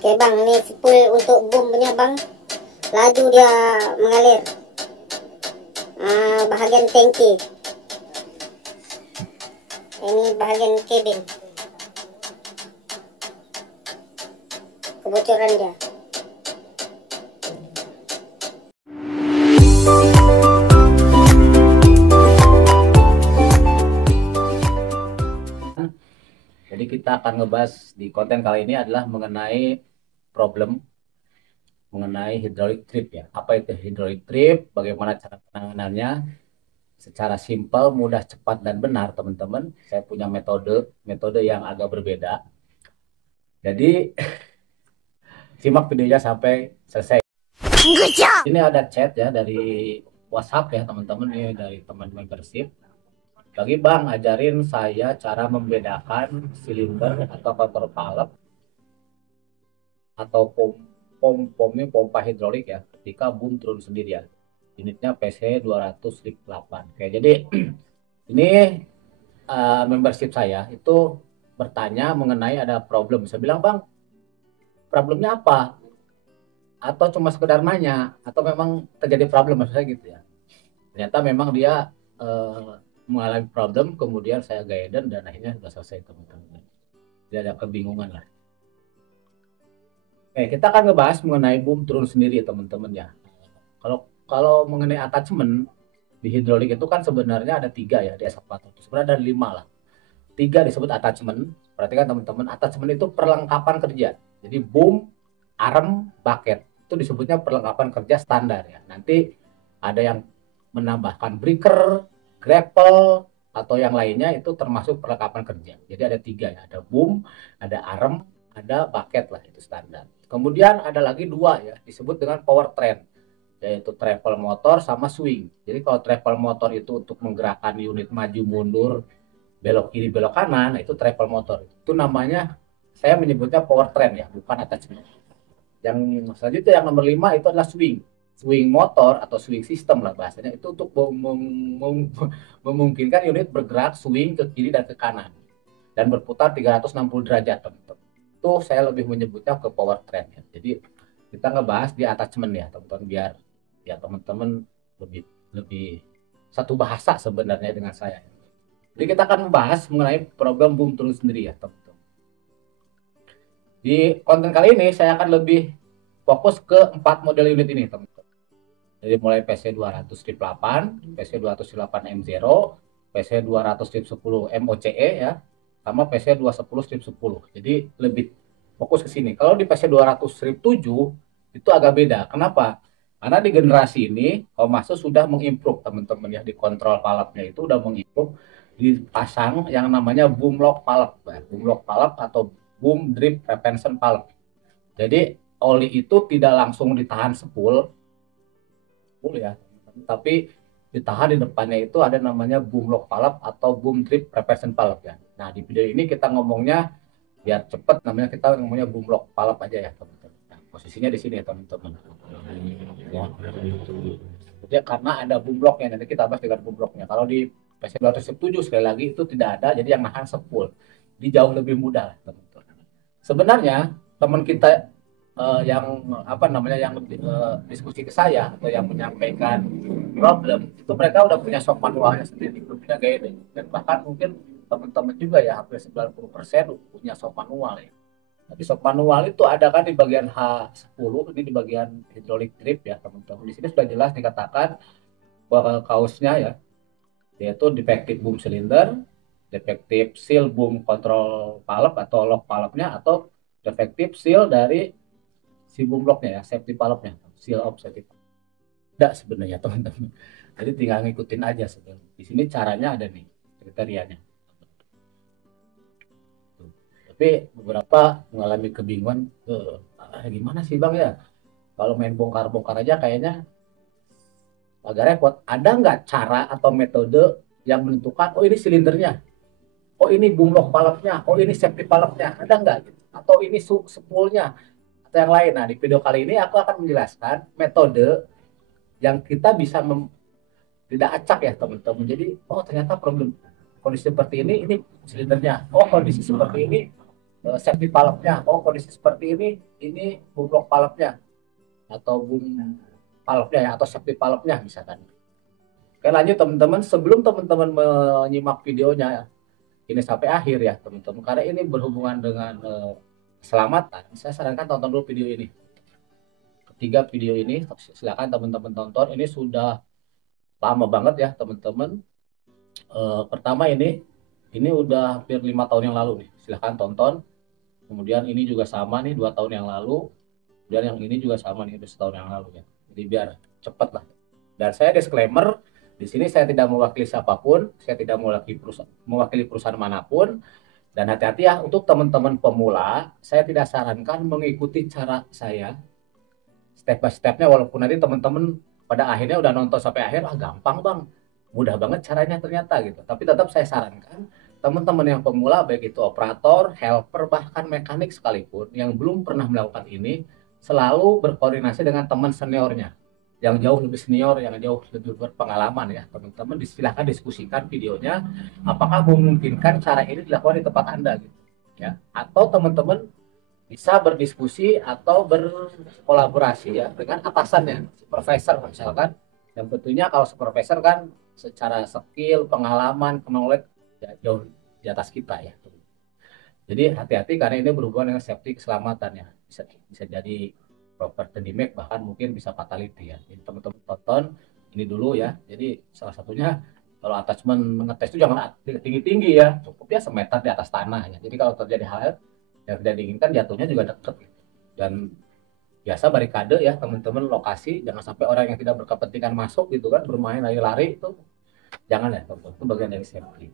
Oke bang, ini spool untuk boomnya bang, laju dia mengalir. Bahagian tangki, ini bahagian kabin, kebocoran dia. Jadi kita akan ngebahas di konten kali ini adalah mengenai problem mengenai hydraulic trip ya. Apa itu hydraulic trip? Bagaimana cara penanganannya? Secara simpel, mudah, cepat dan benar, teman-teman. Saya punya metode yang agak berbeda. Jadi simak videonya sampai selesai. Ini ada chat ya dari WhatsApp ya, teman-teman. Ini dari teman membership. Bagi Bang, ajarin saya cara membedakan silinder atau kotor valve atau pompa hidrolik ya ketika boom turun sendirian. Unitnya PC 208. Oke, jadi ini membership saya itu bertanya mengenai ada problem. Saya bilang, Bang, problemnya apa? Atau cuma sekedar nanya? Atau memang terjadi problem maksudnya gitu ya? Ternyata memang dia mengalami problem, kemudian saya guidance dan akhirnya sudah selesai, teman-teman. Tidak ada kebingungan lah. Oke, kita akan ngebahas mengenai boom turun sendiri, teman-teman ya. Kalau mengenai attachment di hidrolik itu kan sebenarnya ada 3 ya di eskavator. Sebenarnya ada 5 lah. 3 disebut attachment. Perhatikan teman-teman, attachment itu perlengkapan kerja. Jadi boom, arm, bucket itu disebutnya perlengkapan kerja standar ya. Nanti ada yang menambahkan breaker, grapple atau yang lainnya itu termasuk perlengkapan kerja. Jadi ada 3 ya, ada boom, ada arm, ada bucket lah, itu standar. Kemudian ada lagi 2 ya, disebut dengan powertrain, yaitu travel motor sama swing. Jadi kalau travel motor itu untuk menggerakkan unit maju mundur, belok kiri belok kanan, itu travel motor. Itu namanya, saya menyebutnya powertrain ya, bukan attachment. Yang selanjutnya yang nomor 5 itu adalah swing motor atau swing system lah bahasanya, itu untuk memungkinkan unit bergerak swing ke kiri dan ke kanan dan berputar 360 derajat, teman-teman. Itu saya lebih menyebutnya ke powertrain ya. Jadi kita ngebahas di attachment ya, teman-teman, biar ya teman-teman lebih satu bahasa sebenarnya dengan saya. Jadi kita akan membahas mengenai problem boom turun sendiri ya, teman-teman. Di konten kali ini saya akan lebih fokus ke 4 model unit ini, teman-teman. Jadi mulai PC200-8, PC208M0, PC200-10 MOCE ya, sama PC210-10. Jadi lebih fokus ke sini. Kalau di PC200-7 itu agak beda. Kenapa? Karena di generasi ini Komatsu sudah mengimprove, teman-teman ya, di kontrol valve-nya itu udah mengimprove, dipasang yang namanya boom lock valve, boom lock valve atau boom drip retention valve. Jadi oli itu tidak langsung ditahan spool ya, tapi ditahan di depannya itu ada namanya boom lock valve atau boom drip retention valve ya. Nah, di video ini kita ngomongnya biar cepet, namanya kita ngomongnya boom lock valve aja ya, teman-teman. Nah, posisinya di sini ya, teman-teman. Ya. Jadi karena ada boom locknya, nanti kita bahas dengan boom locknya. Kalau di PC207 sekali lagi itu tidak ada, jadi yang nahan spool. Di jauh lebih mudah, teman-teman. Sebenarnya teman kita yang diskusi ke saya atau yang menyampaikan problem itu mereka udah punya shop manualnya sendiri, punya guidance, dan bahkan mungkin teman-teman juga ya hampir 90% punya shop manual ya. Tapi shop manual itu ada kan di bagian H10, ini di bagian hydraulic trip ya, teman-teman. Di sini sudah jelas dikatakan bahwa kaosnya ya, yaitu defective boom cylinder, defective seal boom control valve atau lock valve-nya, atau defective seal dari si boom lock-nya ya, safety valve-nya, seal of safety. Tidak sebenarnya, teman-teman. Jadi tinggal ngikutin aja sebenarnya. Di sini caranya ada nih, kriterianya. Tapi beberapa mengalami kebingungan, gimana sih Bang ya? Kalau main bongkar-bongkar aja kayaknya agak repot. Ada nggak cara atau metode yang menentukan, oh ini silindernya, oh ini boom lock valve-nya, oh ini safety valve-nya, ada nggak? Atau ini spoolnya, atau yang lain. Nah, di video kali ini aku akan menjelaskan metode yang kita bisa tidak acak ya, teman-teman. Jadi, oh ternyata problem kondisi seperti ini silindernya. Oh, kondisi seperti ini safety valve-nya. Oh, kondisi seperti ini boom lock valve-nya atau boom valve-nya ya, atau safety valve-nya misalkan. Oke, lanjut teman-teman. Sebelum teman-teman menyimak videonya ini sampai akhir ya teman-teman, karena ini berhubungan dengan keselamatan, saya sarankan tonton dulu video ini. Ketiga video ini silakan teman-teman tonton. Ini sudah lama banget ya teman-teman. Pertama ini udah hampir 5 tahun yang lalu nih, silahkan tonton. Kemudian ini juga sama nih 2 tahun yang lalu, dan yang ini juga sama nih udah setahun yang lalu ya. Jadi biar cepet lah. Dan saya disclaimer di sini, saya tidak mewakili siapapun, saya tidak mewakili perusahaan manapun. Dan hati-hati ya untuk teman-teman pemula, saya tidak sarankan mengikuti cara saya step by stepnya, walaupun nanti teman-teman pada akhirnya udah nonton sampai akhir, gampang bang, mudah banget caranya ternyata gitu. Tapi tetap saya sarankan teman-teman yang pemula, baik itu operator, helper, bahkan mekanik sekalipun yang belum pernah melakukan ini, selalu berkoordinasi dengan teman seniornya yang jauh lebih senior, yang jauh lebih berpengalaman ya teman-teman. Silahkan diskusikan videonya apakah memungkinkan cara ini dilakukan di tempat Anda gitu ya, atau teman-teman bisa berdiskusi atau berkolaborasi ya dengan atasannya, supervisor misalkan, yang tentunya kalau supervisor kan secara skill, pengalaman, knowledge ya, jauh di atas kita ya. Jadi hati-hati karena ini berhubungan dengan safety, keselamatan ya. Bisa jadi property damage, bahkan mungkin bisa fatality ya. Jadi teman-teman tonton ini dulu ya. Jadi salah satunya kalau attachment mengetes itu jangan tinggi-tinggi ya. Cukup ya semeter di atas tanah ya. Jadi kalau terjadi hal yang tidak diinginkan, jatuhnya juga dekat gitu. Dan biasa barikade ya teman-teman, lokasi, jangan sampai orang yang tidak berkepentingan masuk gitu kan, bermain lari-lari, itu jangan ya teman-teman. Itu bagian dari safety.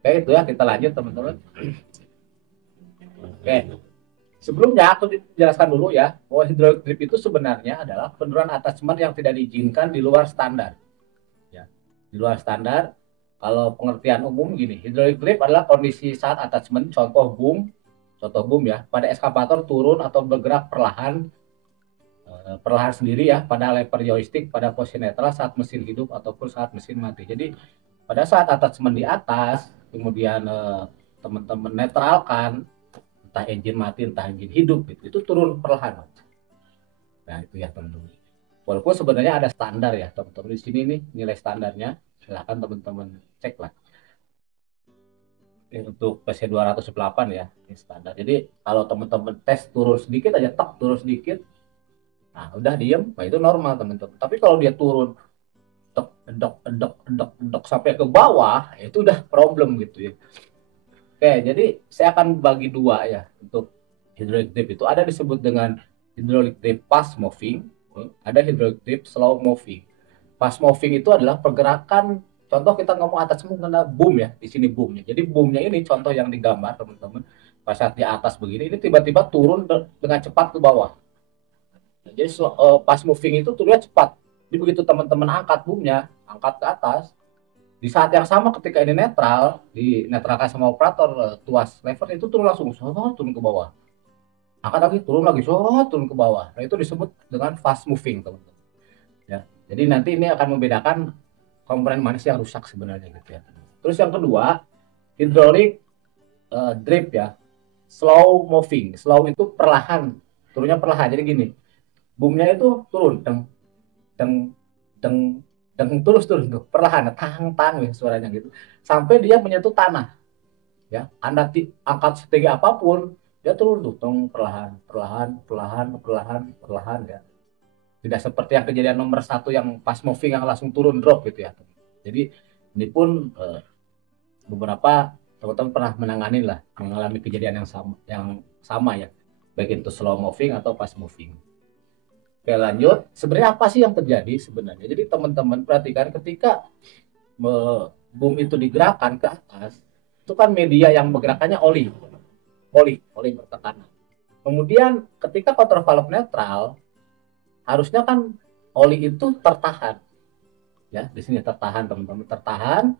Oke, itu ya, kita lanjut teman-teman. Oke, sebelumnya aku jelaskan dulu ya bahwa hydraulic drip itu sebenarnya adalah penurunan attachment yang tidak diizinkan di luar standar. Ya, di luar standar. Kalau pengertian umum gini, hydraulic drip adalah kondisi saat attachment, contoh boom ya, pada eskavator turun atau bergerak perlahan sendiri ya pada lever joystick pada posisi netral saat mesin hidup ataupun saat mesin mati. Jadi pada saat attachment di atas, kemudian teman-teman netralkan, entah engine mati, entah engine hidup, gitu. Itu turun perlahan. Nah itu ya teman-teman. Walaupun sebenarnya ada standar ya teman-teman. Di sini nih nilai standarnya, silahkan teman-teman cek lah. Ini untuk PC 208 ya, ini standar. Jadi kalau teman-teman tes turun sedikit aja, tak turun sedikit, nah udah diem, nah itu normal teman-teman. Tapi kalau dia turun endok sampai ke bawah, itu udah problem gitu ya. Oke, jadi saya akan bagi dua ya untuk hydraulic drip itu. Ada disebut dengan hydraulic drip fast moving, ada hydraulic drip slow moving. Fast moving itu adalah pergerakan, contoh kita ngomong atas mengenai boom ya, di sini boomnya. Jadi boomnya ini contoh yang digambar teman-teman. Pas saat di atas begini, ini tiba-tiba turun dengan cepat ke bawah. Jadi fast moving itu turunnya cepat. Jadi begitu teman-teman angkat boomnya, angkat ke atas, di saat yang sama ketika ini netral, dinetralkan sama operator, tuas lever itu turun langsung, turun ke bawah. Angkat lagi, turun ke bawah. Nah itu disebut dengan fast moving teman-teman. Ya, jadi nanti ini akan membedakan komponen mana sih yang rusak sebenarnya gitu ya. Terus yang kedua, hydraulic drip ya, slow moving. Slow itu perlahan, turunnya perlahan. Jadi gini, boomnya itu turun, deng, deng, deng, deng, terus tuh perlahan, tang ya suaranya gitu, sampai dia menyentuh tanah. Ya, Anda angkat setinggi apapun, dia turun tuh, perlahan, perlahan ya. Tidak seperti yang kejadian nomor 1 yang pas moving yang langsung turun drop gitu ya. Jadi ini pun beberapa teman-teman pernah mengalami kejadian yang sama ya, baik itu slow moving atau fast moving. Oke, lanjut. Sebenarnya apa sih yang terjadi sebenarnya? Jadi teman-teman perhatikan ketika boom itu digerakkan ke atas, itu kan media yang bergerakannya oli bertekanan. Kemudian ketika kontrol valve netral, harusnya kan oli itu tertahan. Ya, di sini tertahan teman-teman, tertahan.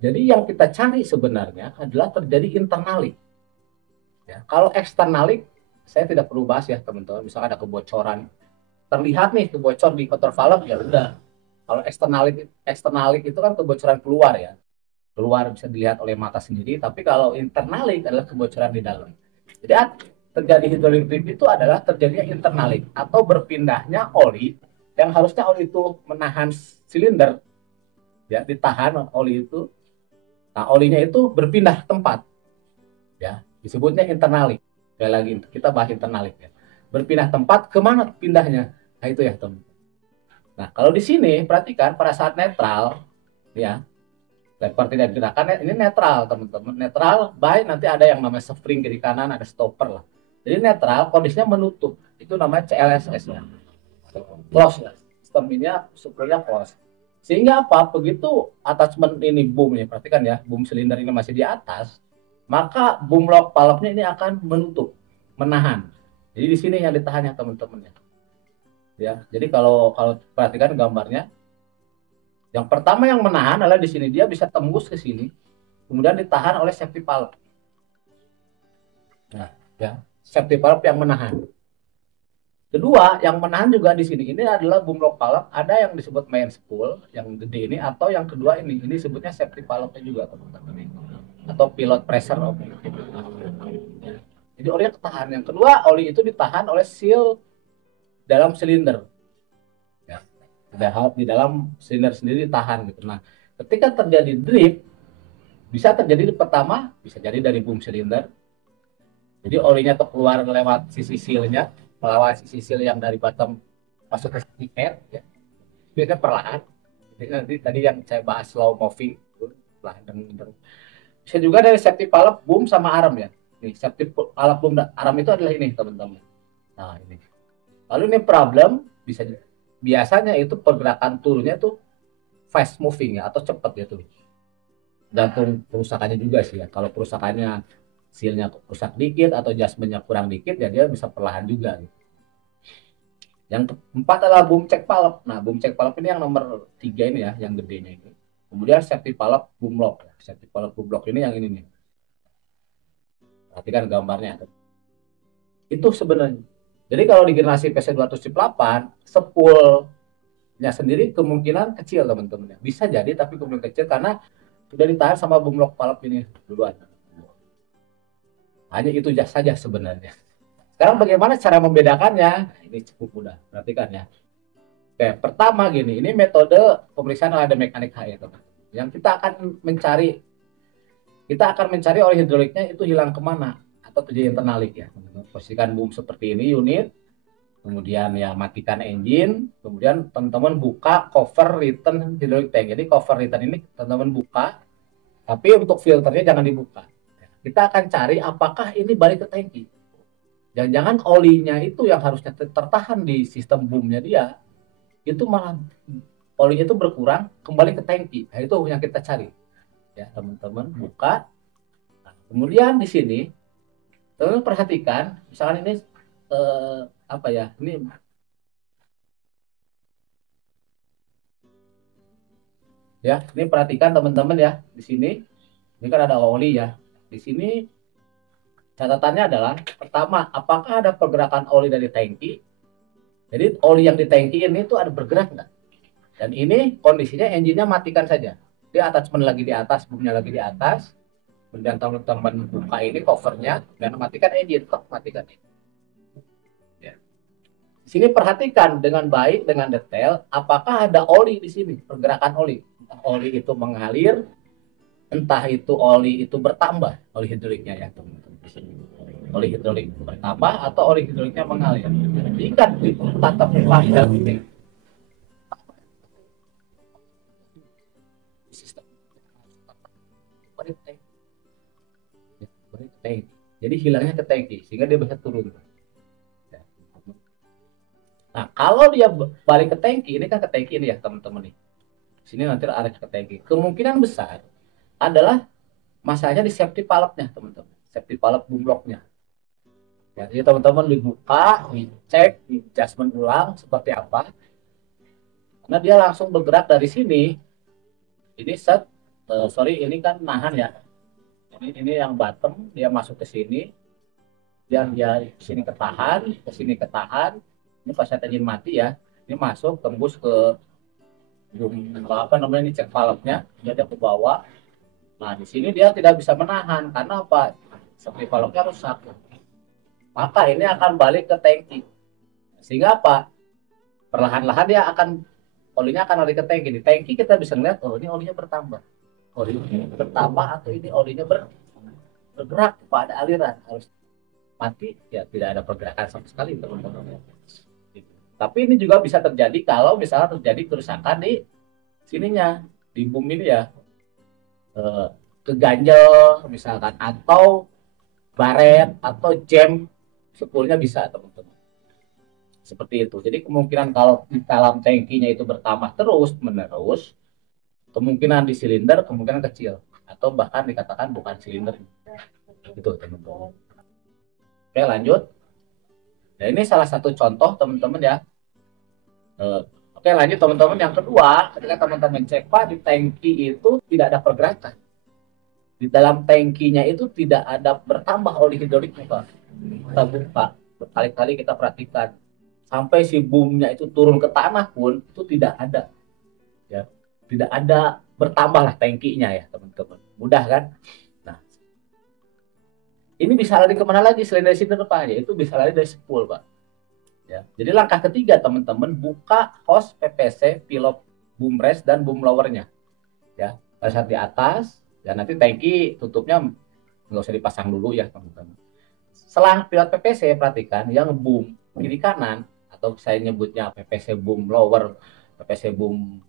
Jadi yang kita cari sebenarnya adalah terjadi internalik. Ya, kalau eksternalik saya tidak perlu bahas ya teman-teman. Misalkan ada kebocoran, terlihat nih kebocor di kontrol valve, ya udah. Kalau eksternalik itu kan kebocoran keluar ya. keluar bisa dilihat oleh mata sendiri, tapi kalau internal leak adalah kebocoran di dalam. Jadi terjadi hydraulic drift itu adalah terjadinya internal leak atau berpindahnya oli yang harusnya oli itu menahan silinder, ya ditahan oli itu. Nah olinya itu berpindah tempat, ya disebutnya internal leak. Sekali lagi kita bahas internal leak ya. Berpindah tempat kemana pindahnya? Nah itu ya teman. Nah kalau di sini perhatikan pada saat netral, ya lebar tidak gerakan ini netral teman-teman. Netral baik nanti ada yang namanya spring kiri kanan, ada stopper lah. Jadi netral kondisinya menutup, itu namanya CLSS ya, close ya. Sistem ini supaya close. Sehingga apa? Begitu attachment ini boom ya, perhatikan ya, boom silinder ini masih di atas, maka boom lock valve-nya ini akan menutup, menahan. Jadi di sini yang ditahan ya teman-teman ya. Ya, jadi kalau perhatikan gambarnya, yang pertama yang menahan adalah di sini, dia bisa tembus ke sini, kemudian ditahan oleh safety valve. Nah, ya, safety valve yang menahan. Kedua, yang menahan juga di sini ini adalah boom lock valve, ada yang disebut main spool, yang gede ini, atau yang kedua ini sebutnya safety valve-nya juga teman-teman, atau pilot pressure. Jadi olinya ketahan. Yang kedua, oli itu ditahan oleh seal dalam silinder. Di dalam silinder sendiri ditahan gitu. Nah, ketika terjadi drift bisa terjadi pertama bisa jadi dari boom silinder. Jadi olinya tuh keluar lewat sisi sealnya, melewati sisi seal yang dari bottom masuk ke head ya. Biasanya perlahan. Jadi nanti tadi yang saya bahas slow moving, perlahan dan bisa juga dari safety valve boom sama arm ya. Nih, safety valve boom dan arm itu adalah ini teman-teman. Nah, ini. Lalu ini problem bisa biasanya itu pergerakan turunnya tuh fast moving ya atau cepat ya tuh. Gantung kerusakannya juga sih ya. Kalau kerusakannya sealnya rusak dikit atau adjustmentnya kurang dikit ya dia bisa perlahan juga. Yang keempat adalah boom check valve. Nah boom check valve ini yang nomor 3 ini ya, yang gedenya ini. Kemudian safety valve boom lock. Safety valve boom lock ini yang ini nih. Perhatikan gambarnya. Itu sebenarnya. Jadi kalau di generasi PC208, spoolnya sendiri kemungkinan kecil teman-teman. Bisa jadi tapi kemungkinan kecil karena sudah ditahan sama boom lock valve ini duluan. Hanya itu saja sebenarnya. Sekarang bagaimana cara membedakannya? Ini cukup mudah. Perhatikan ya. Oke, pertama gini, ini metode pemeriksaan oleh mekanik HE teman. Yang kita akan mencari oli hidroliknya itu hilang kemana atau terjadi internal leak ya. Posisikan boom seperti ini unit, kemudian ya matikan engine, kemudian teman-teman buka cover return hydraulic tank. Jadi cover return ini teman-teman buka, tapi untuk filternya jangan dibuka. Kita akan cari apakah ini balik ke tangki. Jangan-jangan olinya itu yang harusnya tertahan di sistem boomnya dia, itu malah olinya itu berkurang kembali ke tangki. Nah itu yang kita cari. Ya teman-teman buka. Nah, kemudian di sini teman-teman perhatikan, misalkan ini apa ya? Ini ya, ini perhatikan teman-teman ya. Di sini ini kan ada oli ya. Di sini catatannya adalah pertama, apakah ada pergerakan oli dari tangki? Jadi oli yang di tangki ini tuh ada bergerak nggak? Dan ini kondisinya engine-nya matikan saja. Dia attachment lagi di atas, boomnya lagi di atas. Kemudian teman-teman buka ini covernya dan matikan engine, matikan ini. Ya. Di sini perhatikan dengan baik, dengan detail, apakah ada oli di sini, pergerakan oli. Entah oli itu mengalir, entah itu oli itu bertambah, oli hidroliknya ya teman-teman. Oli hidrolik bertambah atau oli hidroliknya mengalir. Jika tatap muka dan ini sistem jadi hilangnya ke tangki sehingga dia bisa turun. Nah kalau dia balik ke tangki, ini kan ke tangki ini ya teman-teman nih. Sini nanti ada ke tangki. Kemungkinan besar adalah masalahnya di safety valve-nya teman-teman. Safety valve boom lock-nya. Ya, jadi teman-teman dibuka, dicek, di adjustment ulang seperti apa. Karena dia langsung bergerak dari sini. Ini ini kan nahan ya. Ini yang bottom, dia masuk ke sini. Dan dia ke sini ketahan, ke sini ketahan. Ini pas saya ingin mati ya. Ini masuk tembus ke apa namanya ini cek valve-nya. Dia ada ke bawah. Nah, di sini dia tidak bisa menahan karena apa? Seperti valve-nya rusak. Maka ini akan balik ke tangki. Sehingga apa? Perlahan-lahan dia akan olinya akan lari ke tangki. Di tangki kita bisa lihat, oh ini olinya bertambah. Olinya bertambah atau ini olinya bergerak pada aliran. Harus mati ya tidak ada pergerakan sama sekali, teman-teman. Tapi ini juga bisa terjadi kalau misalnya terjadi kerusakan di sininya, di boom ini ya, keganjel misalkan, atau baret atau jam spoolnya bisa, teman-teman. Seperti itu. Jadi kemungkinan kalau di dalam tangkinya itu bertambah terus menerus, kemungkinan di silinder kemungkinan kecil atau bahkan dikatakan bukan silinder. Itu, teman-teman. Oke, lanjut. Nah, ini salah satu contoh, teman-teman ya. Oke, lanjut, teman-teman. Yang kedua, ketika teman-teman cek, Pak, di tangki itu tidak ada pergerakan. Di dalam tangkinya itu tidak ada bertambah oli hidroliknya, Pak. Kita buka, berkali-kali kita perhatikan. Sampai si boomnya itu turun ke tanah pun, itu tidak ada. Ya, tidak ada bertambah lah tangkinya ya, teman-teman. Mudah kan? Nah, ini bisa lari kemana lagi selain dari sini, Pak? Yaitu bisa lari dari spool, Pak. Ya. Jadi langkah ketiga, teman-teman, buka hose PPC, pilot boom rest dan boom lowernya. Ya, pada saat di atas, ya nanti tangki tutupnya nggak usah dipasang dulu ya, teman-teman. Selang pilot PPC, perhatikan yang boom kiri kanan, atau saya nyebutnya PPC boom lower, PPC boom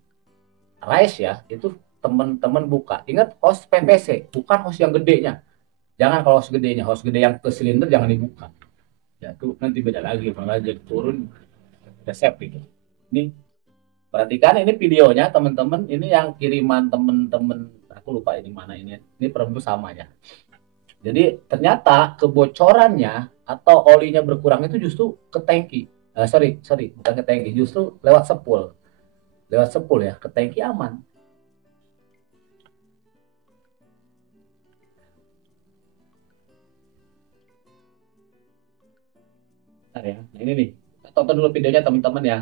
rise ya, itu teman-teman buka. Ingat hose PPC, bukan hose yang gedenya. Jangan kalau hose gedenya, hose gede yang ke silinder jangan dibuka. Ya itu nanti beda lagi, malah jadi turun resep gitu. Ini perhatikan, ini videonya, teman-teman. Ini yang kiriman teman-teman, aku lupa ini mana ini. Ini perlu sama ya. Jadi ternyata kebocorannya atau olinya berkurang itu justru ke tangki. Sorry, bukan ke tangki, justru lewat spool. Lewat spool ya, ke tangki aman. Nah, ya. Nah, ini nih, tonton dulu videonya, teman-teman ya.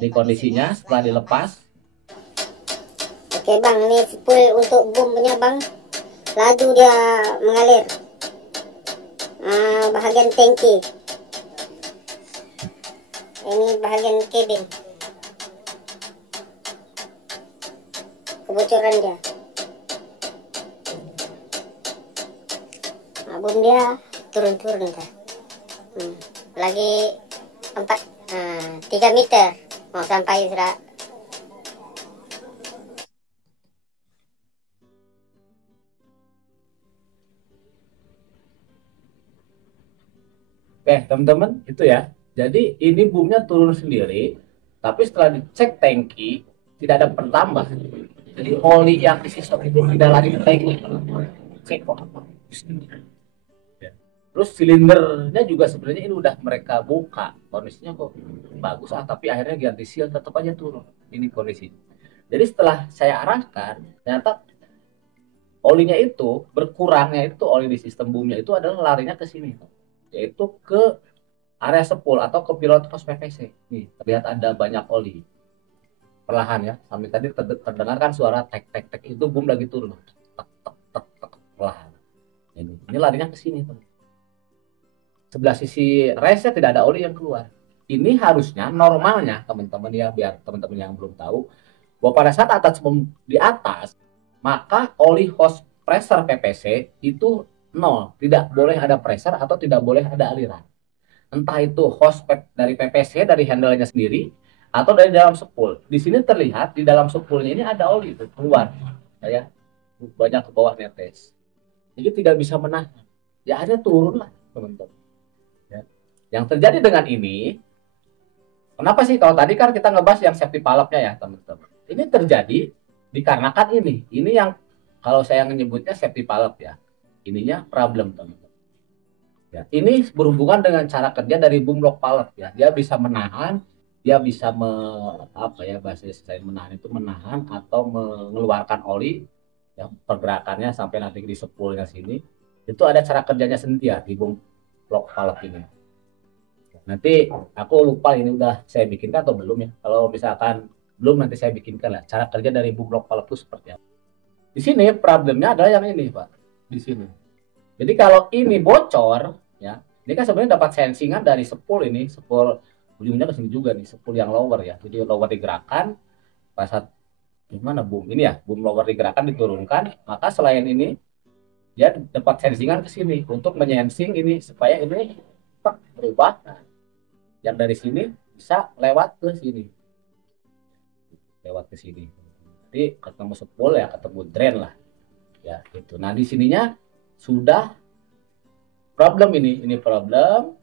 Ini kondisinya setelah dilepas. Oke bang, ini spool untuk boomnya bang, laju dia mengalir. Bahagian tangki, ini bahagian cabin, kebocoran dia. Boom dia turun-turun dah. Lagi 3 meter mau sampai sudah. Oke, teman-teman, itu ya. Jadi ini boomnya turun sendiri, tapi setelah dicek tangki tidak ada bertambah. Jadi oli yang di sistem itu tidak lagi ke tangki. Cek kok. Terus silindernya juga sebenarnya ini udah mereka buka, kondisinya kok bagus, tapi akhirnya ganti seal tetap aja turun. Ini kondisi. Jadi setelah saya arahkan, ternyata olinya itu berkurangnya, itu oli di sistem boomnya itu adalah larinya ke sini, yaitu ke area spool atau ke pilot hose PVC. Nih terlihat ada banyak oli. Perlahan ya, sampai tadi terdengarkan suara tek tek tek, itu boom lagi turun. Tek tek tek tek, perlahan. Ini larinya ke sini, teman. Sebelah sisi resnya tidak ada oli yang keluar. Ini harusnya normalnya, teman-teman ya, biar teman-teman yang belum tahu, bahwa pada saat atas di atas, maka oli hose pressure PPC itu nol, tidak boleh ada pressure atau tidak boleh ada aliran. Entah itu hose dari PPC, dari handle-nya sendiri, atau dari dalam spool. Di sini terlihat di dalam spoolnya ini ada oli itu keluar, ya, banyak ke bawah netes. Jadi tidak bisa menahan. Ya ada turun lah, teman-teman. Yang terjadi dengan ini, kenapa sih kalau tadi kan kita ngebahas yang safety valve-nya ya, teman-teman. Ini terjadi dikarenakan ini yang kalau saya menyebutnya safety valve ya, ininya problem, teman-teman. Ya, ini berhubungan dengan cara kerja dari boom lock valve ya. Dia bisa menahan, dia bisa apa ya, bahasa saya menahan itu menahan atau mengeluarkan oli yang pergerakannya sampai nanti di spoolnya sini. Itu ada cara kerjanya sendiri ya di boom lock valve ini. Nanti aku lupa ini udah saya bikinkan atau belum ya. Kalau misalkan belum, nanti saya bikinkan lah cara kerja dari boom lock valve itu seperti apa. Di sini problemnya adalah yang ini, Pak. Di sini. Jadi kalau ini bocor, ya, ini kan sebenarnya dapat sensingan dari spool ini, spool ujungnya ke sini juga nih, spool yang lower ya. Jadi lower digerakkan, pas saat gimana boom ini ya, boom lower digerakkan diturunkan, maka selain ini dia dapat sensingan ke sini untuk menyensing ini supaya ini Pak, berubah. Yang dari sini bisa lewat ke sini, lewat ke sini. Jadi ketemu spool ya, ketemu drain lah, ya gitu. Nah di sininya sudah problem ini problem.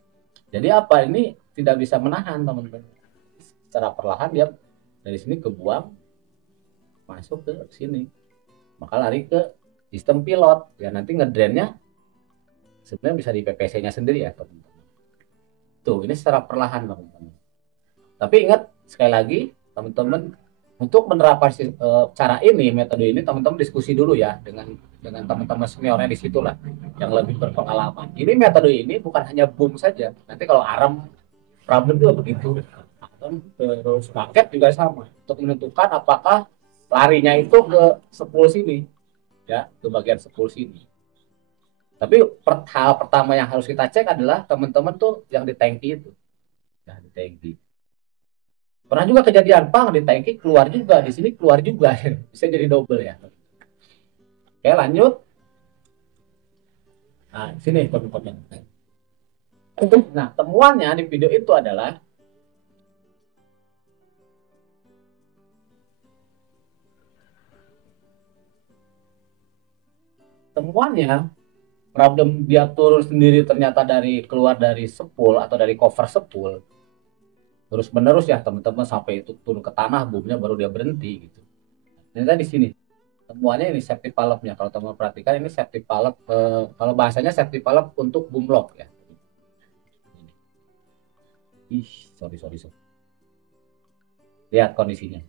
Jadi apa ini tidak bisa menahan teman-teman. Secara perlahan dia dari sini kebuang masuk ke sini. Maka lari ke sistem pilot. Ya nanti ngedrainnya sebenarnya bisa di PPC-nya sendiri ya teman-teman. Tuh ini secara perlahan teman-teman. Tapi ingat sekali lagi teman-teman untuk menerapkan cara ini metode ini teman-teman diskusi dulu ya dengan teman-teman seniornya di situ lah yang lebih berpengalaman. Ini metode ini bukan hanya boom saja. Nanti kalau arem problem juga begitu. Terus paket juga sama untuk menentukan apakah larinya itu ke spool sini ya, ke bagian spool sini. Tapi hal pertama yang harus kita cek adalah teman-teman tuh yang di tangki itu. Ya, di tangki. Pernah juga kejadian pang di tangki keluar juga, di sini keluar juga. Bisa jadi double ya. Oke, lanjut. Nah, sini teman-teman. Nah, temuannya di video itu adalah temuannya problem dia turun sendiri ternyata dari keluar dari spool atau dari cover spool terus menerus ya teman-teman sampai itu turun ke tanah boomnya baru dia berhenti gitu. Ini kan di sini temuannya ini safety valve-nya kalau teman perhatikan ini safety valve kalau bahasanya safety valve untuk boom lock ya. Ih, sorry. Lihat kondisinya.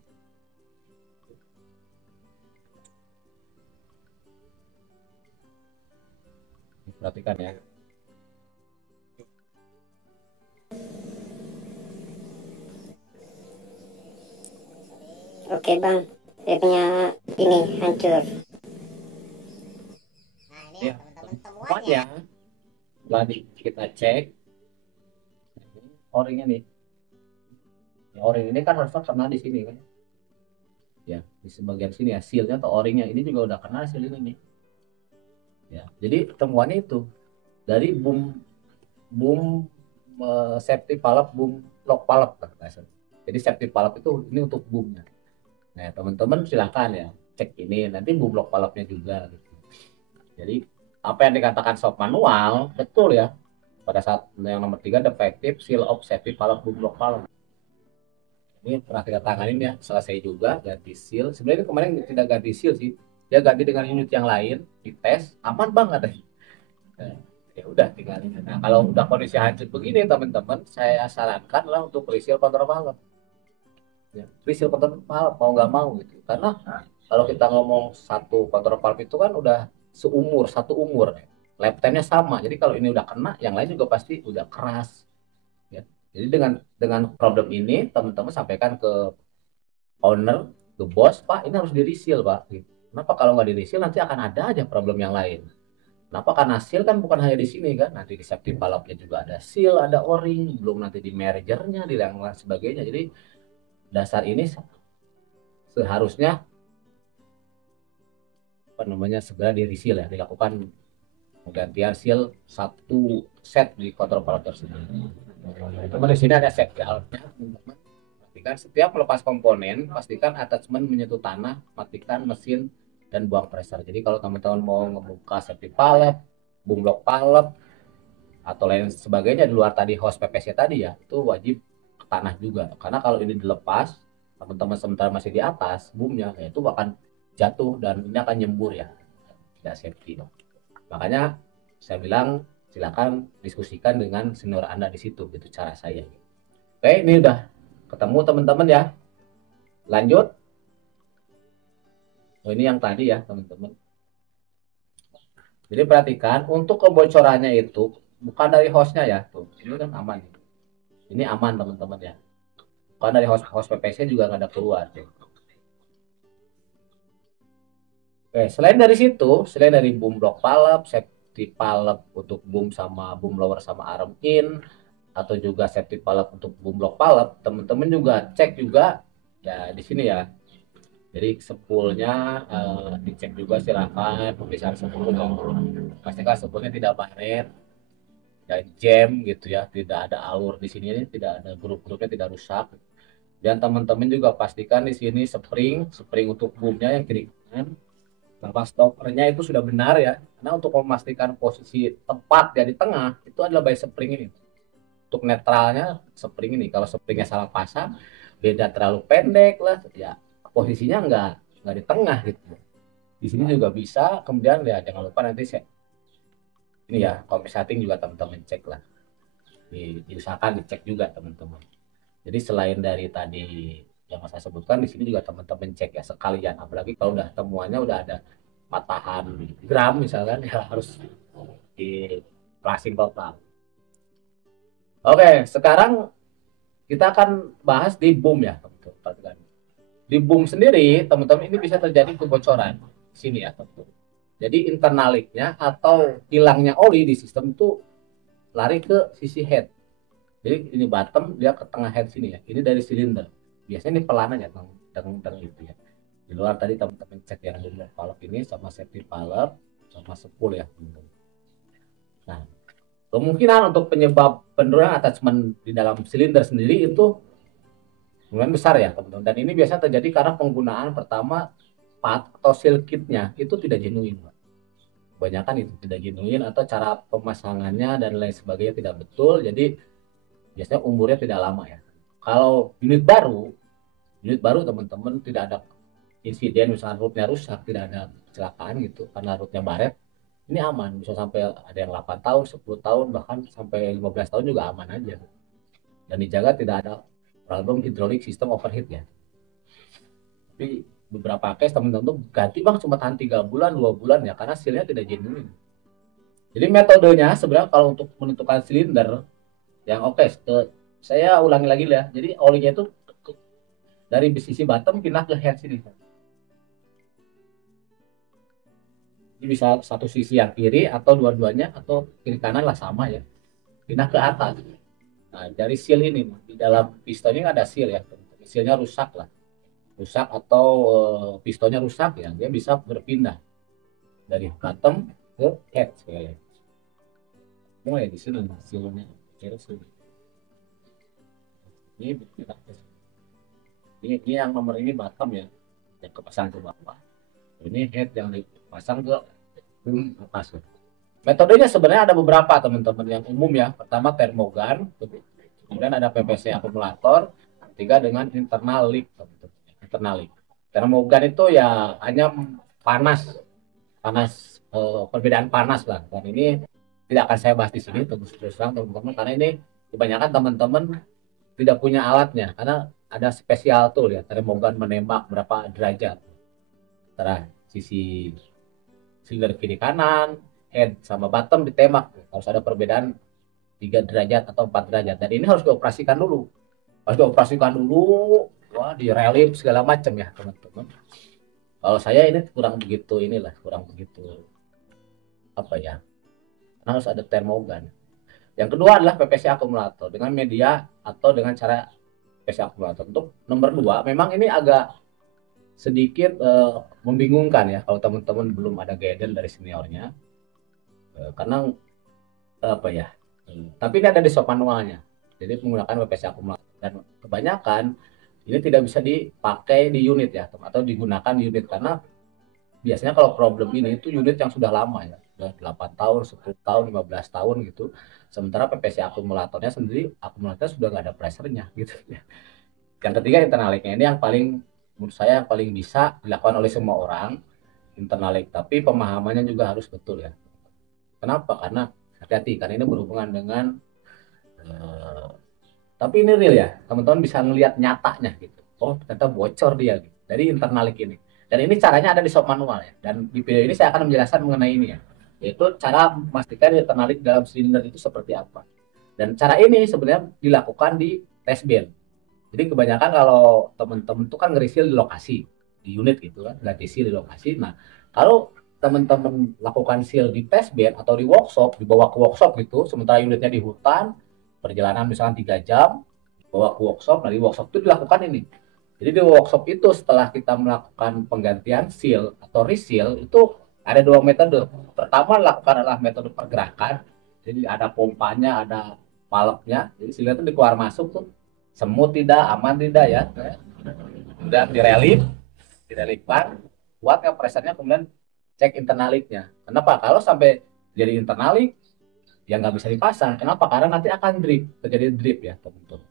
Perhatikan ya. Oke bang, dia punya ini hancur. Nah ini ya temuannya setelah kita cek o-ringnya nih. Ya, o-ring ini kan harusnya kena di sini kan. Ya, di sebagian sini ya sealnya atau o-ringnya ini juga udah kena seal ini nih. Ya, jadi temuannya itu dari boom boom safety valve boom lock valve kan. Jadi safety valve itu ini untuk boomnya. Nah, teman-teman silakan ya cek ini nanti boom lock valve-nya juga gitu. Jadi apa yang dikatakan soft manual betul ya. Pada saat yang nomor 3 defective seal of safety valve boom lock valve. Ini pernah kita tanganin ya, selesai juga ganti seal. Sebenarnya kemarin tidak ganti seal sih, dia ganti dengan unit yang lain, dites aman banget deh. Ya udah tinggalin. Nah kalau udah kondisi hancur begini teman-teman, saya sarankan lah untuk reseal kontrol valve. Ya, reseal kontrol valve mau nggak mau gitu, karena kalau kita ngomong satu kontrol valve itu kan udah seumur satu umur, lifetime-nya sama. Jadi kalau ini udah kena, yang lain juga pasti udah keras. Ya. Jadi dengan problem ini teman-teman sampaikan ke owner, ke bos, Pak ini harus di reseal Pak. Gitu. Kenapa kalau nggak di reseal nanti akan ada aja problem yang lain. Kenapa? Karena seal kan bukan hanya di sini kan, nanti di safety valve-nya juga ada seal, ada o-ring, belum nanti di mergernya, di yang lain sebagainya. Jadi dasar ini seharusnya apa namanya segera di reseal ya, dilakukan penggantian seal satu set di kontrol valve tersebut. Teman di sini ada set valve-nya. Pastikan setiap melepas komponen, pastikan attachment menyentuh tanah, matikan mesin dan buang pressure. Jadi kalau teman-teman mau ngebuka safety valve, boom lock valve atau lain sebagainya di luar tadi hose PPC tadi ya, itu wajib ke tanah juga. Karena kalau ini dilepas, teman-teman sementara masih di atas boomnya, ya itu akan jatuh dan ini akan nyembur ya, tidak safety. Makanya saya bilang silakan diskusikan dengan senior Anda di situ, gitu cara saya. Oke, ini udah ketemu teman-teman ya. Lanjut. Oh, ini yang tadi ya teman-teman. Jadi perhatikan untuk kebocorannya itu bukan dari hostnya ya. Tuh, ini kan aman. Ini aman teman-teman ya. Bukan dari host PPC juga nggak ada keluar. Tuh. Oke, selain dari situ, selain dari boom block palep, safety palep untuk boom sama boom lower sama arm in, atau juga safety palep untuk boom block palep, teman-teman juga cek juga ya di sini ya. Jadi spoolnya dicek juga silakan pemeriksaan spool ya. Pastikan spoolnya tidak baret dan jam gitu ya, tidak ada alur di sini, tidak ada grup-grupnya tidak rusak. Dan teman-teman juga pastikan di sini spring untuk boomnya yang kiri kanan, bahwa stoppernya itu sudah benar ya. Karena untuk memastikan posisi tepat ya di tengah itu adalah by spring ini. Untuk netralnya spring ini, kalau springnya salah pasang, beda terlalu pendek lah, ya posisinya nggak di tengah gitu. Di sini juga bisa. Kemudian ya jangan lupa nanti saya ini ya kalau setting juga teman-teman cek lah, diusahakan dicek juga teman-teman. Jadi selain dari tadi yang saya sebutkan, di sini juga teman-teman cek ya sekalian, apalagi kalau udah temuannya udah ada patahan gram misalkan ya harus di flashing total. Oke, sekarang kita akan bahas di boom ya teman-teman. Di boom sendiri teman-teman ini bisa terjadi kebocoran sini ya teman-teman. Jadi internal leak-nya atau hilangnya oli di sistem itu lari ke sisi head. Jadi ini bottom dia ke tengah head sini ya. Ini dari silinder. Biasanya ini pelan aja teng gitu ya. Di luar tadi teman-teman cek yang boom valve ini sama safety valve sama spool ya teman-teman. Nah, kemungkinan untuk penyebab penurunan attachment di dalam silinder sendiri itu lumayan besar ya teman-teman. Dan ini biasa terjadi karena penggunaan pertama part atau seal kitnya itu tidak genuine. Kebanyakan itu tidak genuine atau cara pemasangannya dan lain sebagainya tidak betul. Jadi biasanya umurnya tidak lama ya. Kalau unit baru teman-teman tidak ada insiden misalnya rootnya rusak, tidak ada kecelakaan gitu karena rootnya baret, ini aman, bisa sampai ada yang 8 tahun, 10 tahun, bahkan sampai 15 tahun juga aman aja. Dan dijaga tidak ada problem hidrolik sistem overheat ya. Tapi beberapa case teman-teman tuh ganti bang cuma tahan 3 bulan, 2 bulan ya karena sealnya tidak genuine. Jadi metodenya sebenarnya kalau untuk menentukan silinder yang oke, saya ulangi lagi ya. Jadi olinya itu dari sisi bottom pindah ke head sini. Jadi bisa satu sisi yang kiri atau dua-duanya atau kiri kanan lah sama ya. Pindah ke atas. Nah, dari seal ini di dalam piston ini ada seal ya. Sealnya rusak lah. Rusak atau pistonnya rusak ya, dia bisa berpindah dari bottom ke head sekali. Mulai di sini sealnya. Ini berpindah ke ini yang nomor ini bottom ya, yang kepasang ke bawah. Ini head yang dipasang ke atas. Metodenya sebenarnya ada beberapa teman-teman yang umum ya. Pertama termogan, kemudian ada PVC akumulator, ketiga dengan internal leak. Internal leak. Termogan itu ya hanya panas perbedaan panas lah. Dan ini tidak akan saya bahas di sini terus terang teman-teman karena ini kebanyakan teman-teman tidak punya alatnya karena ada spesial tool ya, termogan menembak berapa derajat antara sisi silinder kiri kanan, head sama bottom ditembak, harus ada perbedaan 3 derajat atau 4 derajat, dan ini harus dioperasikan dulu, wah di relief segala macam ya teman-teman. Kalau saya ini kurang begitu apa ya, harus ada termogan. Yang kedua adalah PVC akumulator dengan media atau dengan cara PVC akumulator. Untuk nomor 2 memang ini agak sedikit membingungkan ya kalau teman-teman belum ada guidance dari seniornya, karena apa ya, tapi ini ada di shop manualnya, jadi menggunakan PVC akumulator dan kebanyakan ini tidak bisa dipakai di unit ya atau digunakan di unit karena biasanya kalau problem ini itu unit yang sudah lama ya, sudah 8 tahun, 10 tahun, 15 tahun gitu. Sementara PVC akumulatornya sendiri, akumulatornya sudah nggak ada pressure-nya gitu ya. Yang ketiga internal leak-nya ini yang paling menurut saya yang paling bisa dilakukan oleh semua orang, internal leak, tapi pemahamannya juga harus betul ya. Kenapa? Karena hati-hati karena ini berhubungan dengan tapi ini real ya, teman-teman bisa ngelihat nyatanya gitu. Oh, ternyata bocor dia gitu, dari internal leak ini. Dan ini caranya ada di shop manual ya. Dan di video ini saya akan menjelaskan mengenai ini ya, yaitu cara memastikan internal leak dalam silinder itu seperti apa. Dan cara ini sebenarnya dilakukan di test bin. Jadi kebanyakan kalau teman-teman tuh kan ngerisil di lokasi, di unit gitu kan, ganti seal di lokasi. Nah, Kalau teman-teman lakukan seal di test bed atau di workshop, dibawa ke workshop gitu, sementara unitnya di hutan, perjalanan misalnya 3 jam, bawa ke workshop, nah di workshop itu dilakukan ini. Jadi di workshop itu setelah kita melakukan penggantian seal atau reseal, itu ada 2 metode. Pertama lakukan adalah metode pergerakan, jadi ada pompanya, ada paleknya, jadi sehingga itu keluar masuk tuh semut tidak, aman tidak ya. Kemudian direlifkan, kuat ya pressernya, kemudian cek internaliknya. Kenapa? Kalau sampai jadi internalik, ya nggak bisa dipasang. Kenapa? Karena nanti akan drip, terjadi drip ya teman-teman.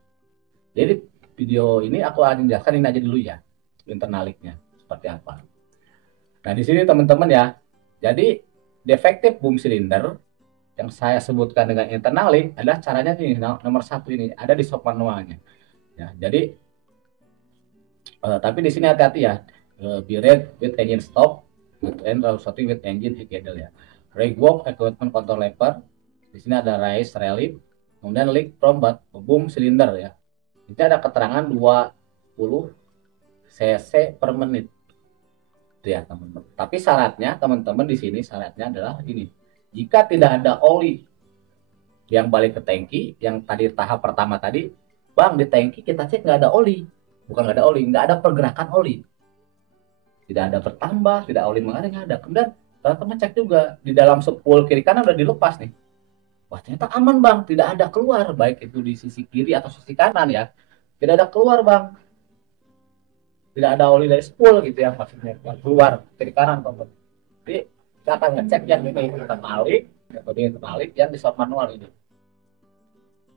Jadi video ini aku akan jelaskan ini aja dulu ya, internaliknya seperti apa. Nah di sini teman-teman ya, jadi defective boom cylinder yang saya sebutkan dengan internalik adalah caranya ini, nomor 1 ini ada di shop manualnya. Ya, jadi tapi di sini hati-hati ya, be read with engine stop and satu with engine idle ya. Rig walk equipment control lever. Di sini ada raise relief, kemudian leak from boom cylinder ya. Ini ada keterangan 20 cc per menit. Itu ya teman-teman. Tapi syaratnya teman-teman di sini syaratnya adalah ini. Jika tidak ada oli yang balik ke tangki, yang tadi tahap pertama tadi, bang di tangki kita cek nggak ada oli. Bukan nggak ada oli, nggak ada pergerakan oli. Tidak ada bertambah, tidak oli mengalir, nggak ada. Kemudian teman-teman cek juga di dalam spool kiri kanan udah dilepas nih. Wah ternyata aman bang, tidak ada keluar, baik itu di sisi kiri atau sisi kanan ya, tidak ada keluar bang, tidak ada oli dari spool gitu ya, maksudnya keluar kiri kanan teman. Jadi kita akan ngecek yang ini terbalik, metode terbalik yang di shop manual ini,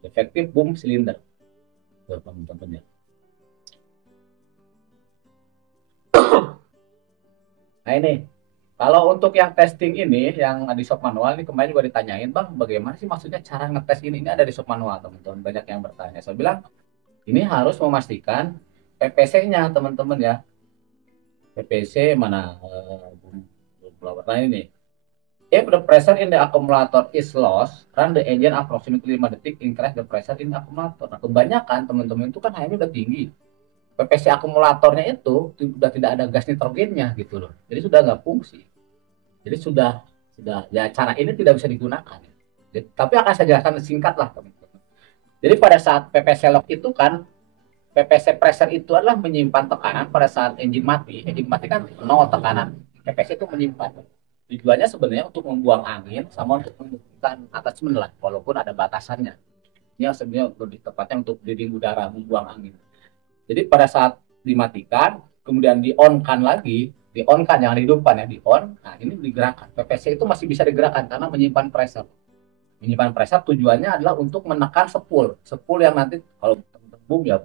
efektif boom cylinder, teman-teman ya. Nah ini, kalau untuk yang testing ini, yang di shop manual ini kemarin juga ditanyain, bang, bagaimana sih maksudnya cara ngetes ini? Ini ada di shop manual, teman-teman. Banyak yang bertanya. Saya bilang, ini harus memastikan PPC-nya, teman-teman ya. PPC mana? Nah ini. If the pressure in the accumulator is lost, run the engine approximately 5 detik, increase the pressure in the accumulator. Nah, kebanyakan teman-teman itu kan hanya udah tinggi. PPC akumulatornya itu sudah tidak ada gas nitrogennya gitu loh. Jadi sudah nggak fungsi. Jadi sudah ya cara ini tidak bisa digunakan. Jadi, tapi akan saya jelaskan singkat lah teman-teman. Jadi pada saat PPC lock itu kan PPC pressure itu adalah menyimpan tekanan pada saat engine mati. Engine mati kan 0 tekanan. PPC itu menyimpan. Tujuannya sebenarnya untuk membuang angin sama untuk menentukan attachment lah, walaupun ada batasannya. Ini sebenarnya lebih tepatnya untuk bleeding udara, membuang angin. Jadi pada saat dimatikan, kemudian di-on-kan lagi, di-on-kan, jangan dihidupkan ya, di-on, nah ini digerakkan. PPC itu masih bisa digerakkan karena menyimpan pressure. Menyimpan pressure tujuannya adalah untuk menekan spool. Spool yang nanti kalau boom ya,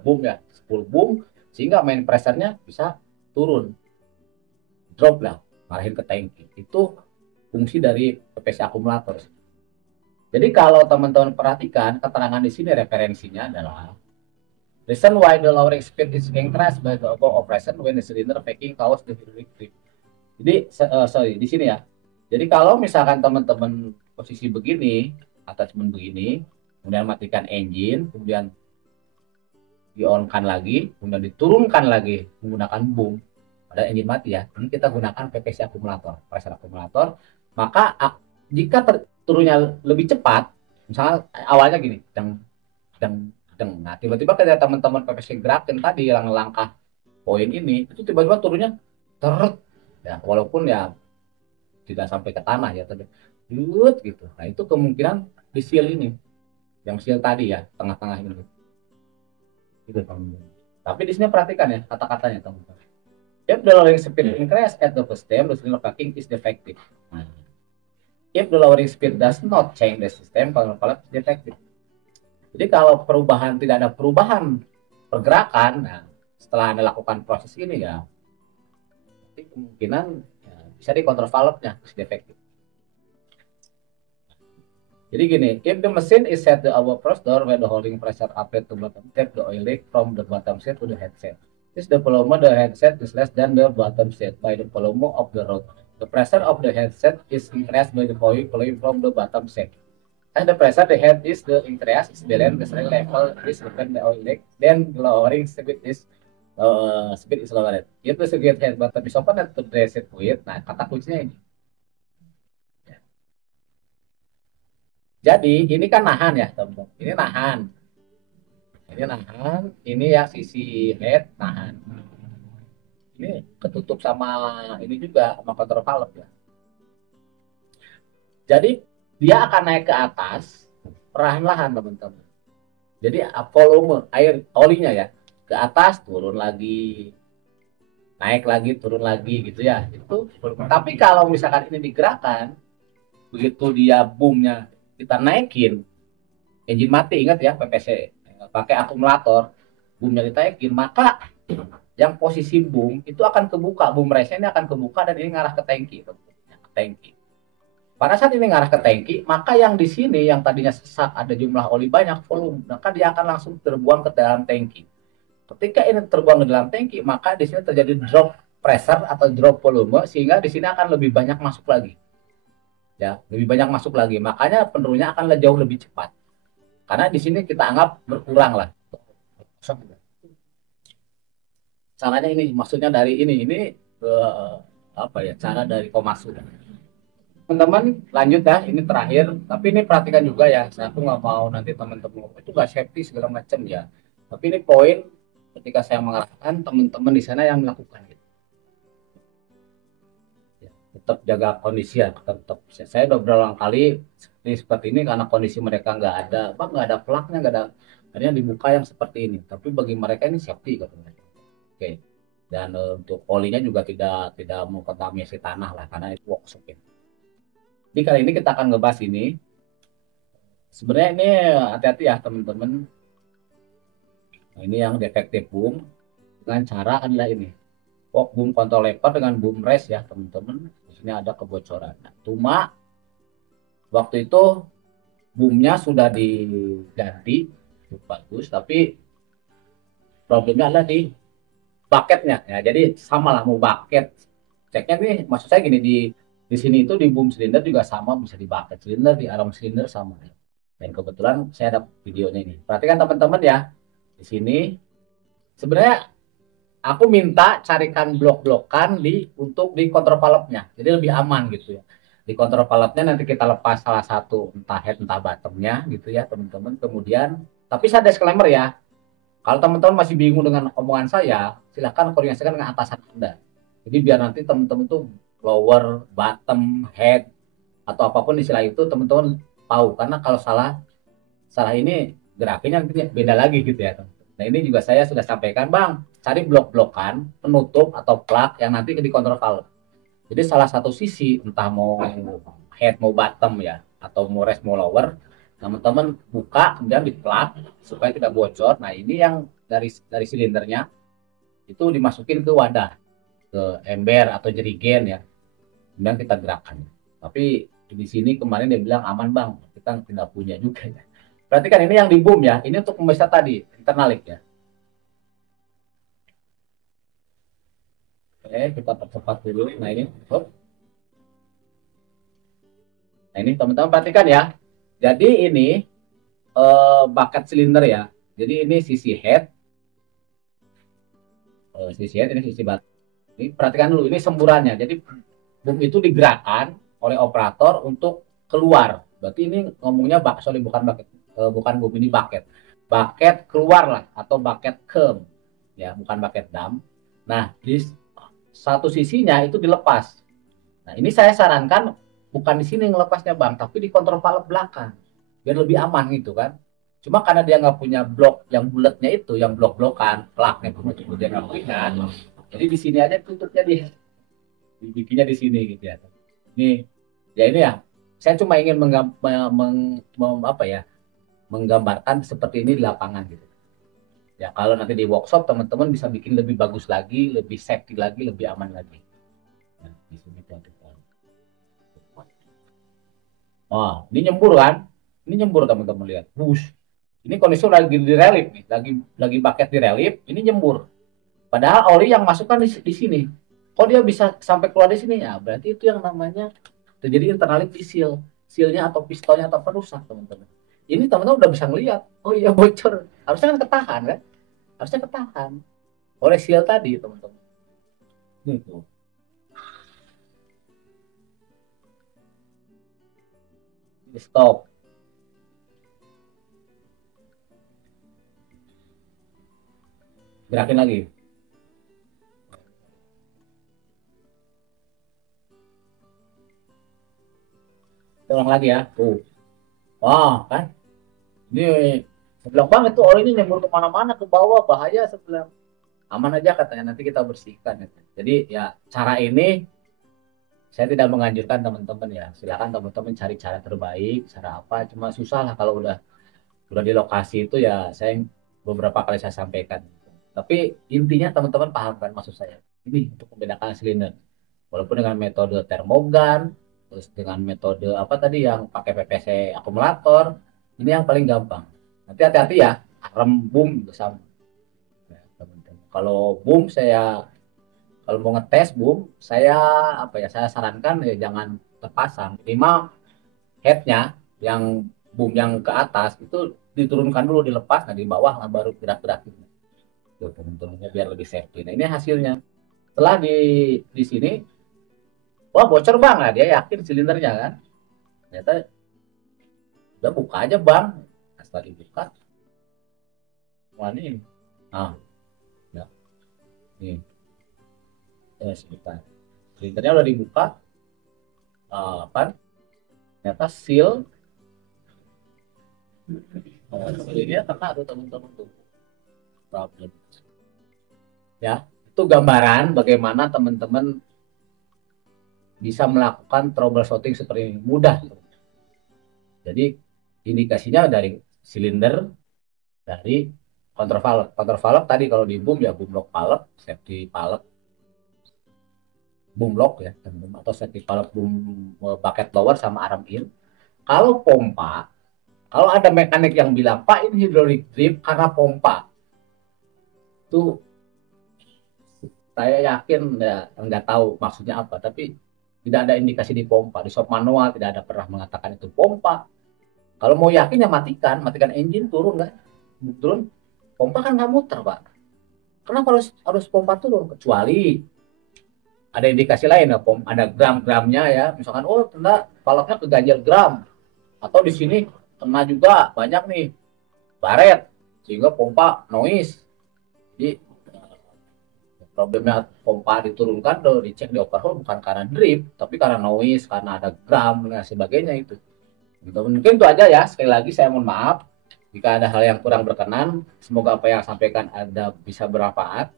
spool boom, sehingga main pressure-nya bisa turun. Drop lah, marahin ke tangki. Itu fungsi dari PPC akumulator. Jadi kalau teman-teman perhatikan, keterangan di sini referensinya adalah reason why the lowering speed is increased by the above operation when the cylinder vacuum causes the hydraulic drift. Jadi sorry di sini ya. Jadi kalau misalkan teman-teman posisi begini, attachment begini, kemudian matikan engine, kemudian di-on-kan lagi, kemudian diturunkan lagi menggunakan boom, pada engine mati ya. Ini kita gunakan PPC akumulator, pressure akumulator. Maka jika turunnya lebih cepat, misalnya awalnya gini, nah tiba-tiba ketika teman-teman PPC gerakin tadi yang langkah poin ini itu tiba-tiba turunnya ya walaupun ya tidak sampai ke tanah ya tapi gitu. Nah itu kemungkinan di seal ini yang seal tadi ya tengah-tengah ini gitu teman-teman. Tapi di sini perhatikan ya kata-katanya teman-teman. If the lowering speed increase at the first step, the cylinder vacuum is defective. Nah, if the lowering speed does not change the system, kalau is defective. Jadi kalau perubahan tidak ada perubahan pergerakan, nah, setelah Anda lakukan proses ini ya, kemungkinan ya, bisa dikontrol valve-nya, defektif. Jadi gini, if the machine is set the above first door where the holding pressure applied to bottom tap the oil leak from the bottom set to the headset. This the volume of the headset is less than the bottom set by the volume of the rod. The pressure of the headset is increased by the oil flowing from the bottom set. As the pressure the head is the increase is balanced, the level is given the oil leak, then the lowering speed is Speed is lowered. Itu segit head button is open dan to reset with. Nah, kata kuncinya ini. Jadi ini kan nahan ya, teman-teman. Ini nahan. Ini nahan. Ini ya sisi head nahan. Ini ketutup sama ini juga sama kontrol valve ya. Jadi dia akan naik ke atas perlahan-lahan, teman-teman. Jadi volume air olinya ya ke atas, turun lagi, naik lagi, turun lagi gitu ya. Itu. Tapi kalau misalkan ini digerakkan, begitu dia boomnya kita naikin, engine mati, ingat ya PPC pakai akumulator, boomnya ditaikin, maka yang posisi boom itu akan kebuka, boom race ini akan kebuka dan ini ngarah ke tangki, ke tangki. Pada saat ini ngarah ke tangki, maka yang di sini yang tadinya sesak ada jumlah oli banyak volume, maka dia akan langsung terbuang ke dalam tangki. Ketika ini terbuang ke dalam tangki, maka di sini terjadi drop pressure atau drop volume, sehingga di sini akan lebih banyak masuk lagi. Ya, lebih banyak masuk lagi. Makanya penurunnya akan jauh lebih cepat. Karena di sini kita anggap berkurang lah. Caranya ini, maksudnya dari ini apa ya? Cara dari Komatsu. Teman-teman lanjut ya, ini terakhir, tapi ini perhatikan juga ya, saya aku nggak mau nanti teman-teman itu nggak safety segala macam ya, tapi ini poin ketika saya mengarahkan teman-teman di sana yang melakukan gitu. Ya, tetap jaga kondisi ya, tetap saya udah berulang kali seperti ini karena kondisi mereka nggak ada nggak ada plaknya, nggak ada, hanya dibuka yang seperti ini, tapi bagi mereka ini safety katanya. Oke, dan untuk olinya juga tidak mengkontaminasi tanah lah karena itu workshop ya. Jadi kali ini kita akan ngebahas ini. Sebenarnya ini hati-hati ya teman-teman. Nah, ini yang defective boom dengan cara adalah ini. Walk boom control lever dengan boom race ya teman-teman. Di sini ada kebocoran. Nah, cuma waktu itu boomnya sudah diganti bagus, tapi problemnya adalah di bucketnya ya. Jadi sama lah mau bucket. Ceknya nih maksud saya gini, di sini itu di boom silinder juga sama, bisa di bucket silinder, di arm silinder sama. Dan kebetulan saya ada videonya ini. Perhatikan teman-teman ya. Di sini sebenarnya aku minta carikan blok-blokan untuk di kontrol valve-nya. Jadi lebih aman gitu ya. Di kontrol valve-nya nanti kita lepas salah satu entah head entah bottom-nya gitu ya, teman-teman. Kemudian tapi saya disclaimer ya. Kalau teman-teman masih bingung dengan omongan saya, silahkan koordinasikan dengan atasan Anda. Jadi biar nanti teman-teman tuh lower, bottom, head atau apapun istilah itu teman-teman tahu, karena kalau salah ini grafiknya nanti beda lagi gitu ya. Nah ini juga saya sudah sampaikan, Bang, cari blok-blokan penutup atau plug yang nanti dikontrol valve. Jadi salah satu sisi entah mau head mau bottom ya atau mau raise mau lower, teman-teman buka kemudian di plug supaya tidak bocor. Nah ini yang dari silindernya itu dimasukin ke wadah, ke ember atau jerigen ya, kemudian kita gerakan. Tapi di sini kemarin dia bilang aman, Bang, kita tidak punya juga ya. Perhatikan ini yang di boom ya, ini untuk pemirsa tadi internalik ya. Oke, kita percepat dulu. Nah ini, nah ini teman-teman perhatikan ya. Jadi ini bucket silinder ya. Jadi ini sisi head, ini sisi bat. Ini perhatikan dulu, ini semburannya. Jadi boom itu digerakkan oleh operator untuk keluar. Berarti ini ngomongnya bukan boom, ini bucket keluar lah atau bucket come ya, bukan bucket dump. Nah di satu sisinya itu dilepas. Nah ini saya sarankan bukan di sini ngelepasnya, Bang, tapi di kontrol valve belakang biar lebih aman gitu kan. Cuma karena dia nggak punya blok yang bulatnya itu, yang blok-blokan plaknya itu dia nggak punya. Jadi di sini aja tutupnya dibikinnya di sini gitu ya. Ini ya ini ya. Saya cuma ingin menggambarkan seperti ini di lapangan gitu. Ya kalau nanti di workshop teman-teman bisa bikin lebih bagus lagi, lebih safety lagi, lebih aman lagi. Nah, di sini oh, ini nyembur kan? Ini nyembur teman-teman lihat. Bush. Ini kondisi lagi di relief nih, lagi bucket di relief, ini nyembur. Padahal oli yang masuk kan di sini. Kok dia bisa sampai keluar di sini ya? Berarti itu yang namanya terjadi internalik di sealnya atau pistolnya atau perusak teman-teman. Ini teman-teman udah bisa ngeliat, oh iya bocor. Harusnya kan ketahan kan? Harusnya ketahan. oleh seal tadi teman-teman. Gitu. Di stop. Gerakin lagi. Ulang lagi ya. Tuh. Wah, kan? Ini sebelah banget tuh oli ini nyembur kemana-mana ke bawah, bahaya sebelah. Aman aja katanya, nanti kita bersihkan. Jadi ya cara ini saya tidak menganjurkan teman-teman ya. Silakan teman-teman cari cara terbaik, cara apa. Cuma susah lah kalau udah di lokasi itu ya, saya beberapa kali saya sampaikan. Tapi intinya teman-teman paham kan maksud saya. Ini untuk membedakan silinder. Walaupun dengan metode termogan, terus dengan metode apa tadi yang pakai PPC akumulator, ini yang paling gampang. Nanti hati-hati ya, rem boom itu sama. Ya, teman-teman. Kalau boom saya kalau mau ngetes boom, saya apa ya? Saya sarankan ya jangan terpasang. Minimal headnya yang boom yang ke atas itu diturunkan dulu, dilepas, nah di bawah nah baru gerak-gerakin. Tuh teman-teman biar lebih safety. Nah ini hasilnya. Setelah di sini, wah bocor bang, nah dia yakin silindernya kan. Ternyata udah buka aja bang. Nah, setelah dibuka, wah ini, nah ya, nih, sebentar. Silindernya udah dibuka, kan? Ternyata seal, sealnya kena tuh teman-teman tuh problem. Ya, itu gambaran bagaimana teman-teman bisa melakukan troubleshooting seperti ini mudah. Jadi indikasinya dari silinder, dari kontrol valve. Kontrol valve tadi kalau di boom ya boom lock valve, safety valve, boom lock ya, atau safety valve boom bucket lower sama arm in. Kalau pompa, kalau ada mekanik yang bilang Pak ini hydraulic drip karena pompa, itu saya yakin ya nggak tahu maksudnya apa, tapi tidak ada indikasi di pompa. Di shop manual tidak ada pernah mengatakan itu pompa. Kalau mau yakin ya matikan, matikan engine, turun kan, turun. Pompa kan nggak muter pak. Kenapa harus pompa turun? Kecuali ada indikasi lain ya, ada gram-gramnya ya. Misalkan oh tenda valve-nya keganjel gram, atau di sini kena juga banyak nih baret sehingga pompa noise. Jadi problemnya pompa diturunkan tuh dicek di overhaul bukan karena drip tapi karena noise, karena ada gram dan sebagainya itu. Mungkin itu aja ya, sekali lagi saya mohon maaf jika ada hal yang kurang berkenan. Semoga apa yang sampaikan Anda bisa bermanfaat.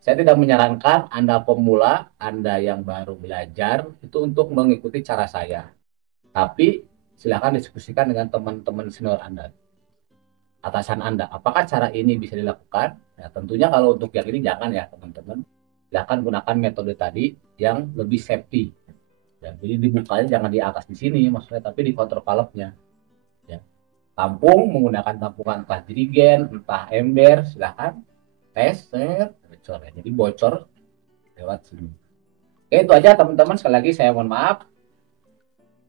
Saya tidak menyarankan Anda pemula, Anda yang baru belajar itu untuk mengikuti cara saya, tapi silakan diskusikan dengan teman-teman senior Anda, atasan Anda, apakah cara ini bisa dilakukan. Ya, tentunya kalau untuk yang ini jangan ya teman-teman, silahkan gunakan metode tadi yang lebih safety ya. Jadi dibukanya jangan di atas di sini maksudnya, tapi di kontrol valve-nya ya. Tampung menggunakan tampungan entah dirigen entah ember, silahkan tes bocor ya. Jadi bocor lewat sini. Oke itu aja teman-teman, sekali lagi saya mohon maaf.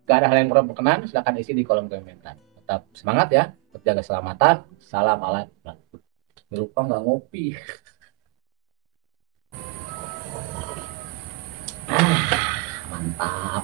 Gak ada hal yang kurang berkenan, silahkan isi di kolom komentar. Tetap semangat ya, tetap jaga keselamatan. Salam alat. Lupa nggak ngopi. Mantap.